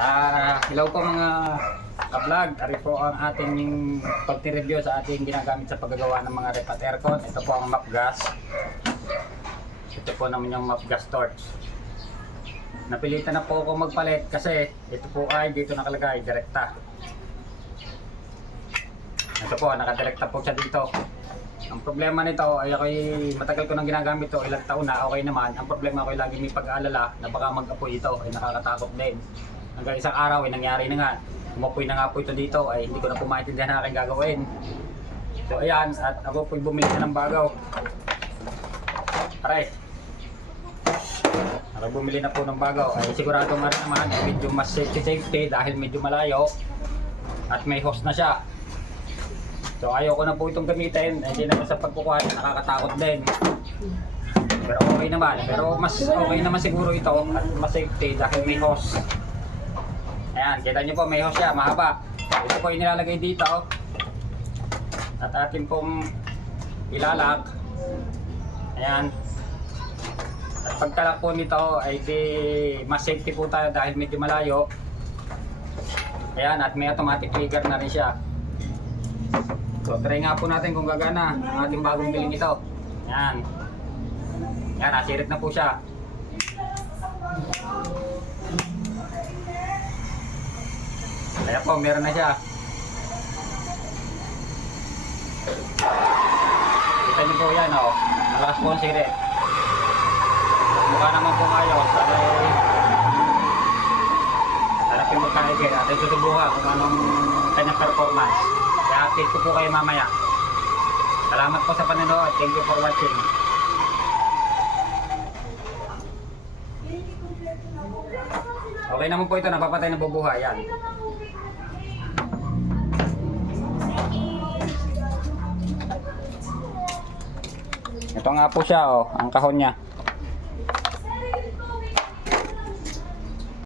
Ah, hello po mga ka-vlog. Ari po ang ating pagti-review sa ating ginagamit sa paggagawa ng mga at aircon. Ito po ang map gas. Ito po naman yung map gas torch. Napilitan na po ako magpalit kasi ito po ay dito nakalagay, direkta. Ito po, nakadirekta po siya dito. Ang problema nito ay ako'y matagal ko nang ginagamit to, ilang taon na, okay naman. Ang problema ko lagi may pag-aalala na baka mag-apoy ito, ay nakakatakot din. Hanggang isang araw ay nangyari na nga. Umapoy na nga po ito dito, ay hindi ko na po maintindihan na aking gagawin. So ayan, at ako po'y bumili ng bagaw. Aray. Ako bumili na po ng bagaw, ay sigurado nga naman, ay medyo mas safety safety dahil medyo malayo. At may host na siya. So ayoko na po itong gamitin, hindi naman sa pagkukuha nakakatakot din. Pero okay naman, pero mas okay naman siguro ito at mas safety dahil may hose. Ayan, kita niyo po may hose siya, mahaba. Ito po yung nilalagay dito. At atin pong ilalak. Ayan. At pagkalak po nito ay di mas safety po tayo dahil medyo malayo. Ayan, at may automatic trigger na rin siya. So, try nga po natin kung gagana ang ating bagong biling ito. Yan. Yan, nasirit na po siya. Kaya po, meron na siya. Kita niyo po yan, oh. Malakas po ang sirit. Mukha naman po ayos. Sana eh, Harapin mo kaigil at susubukan kung anong kanyang performance. Kaya update ko po kayo mamaya. Salamat po sa panonood. Thank you for watching. Okay naman po ito. Napapatay na bubuhay. Yan. Ito nga po siya, oh, ang kahon niya.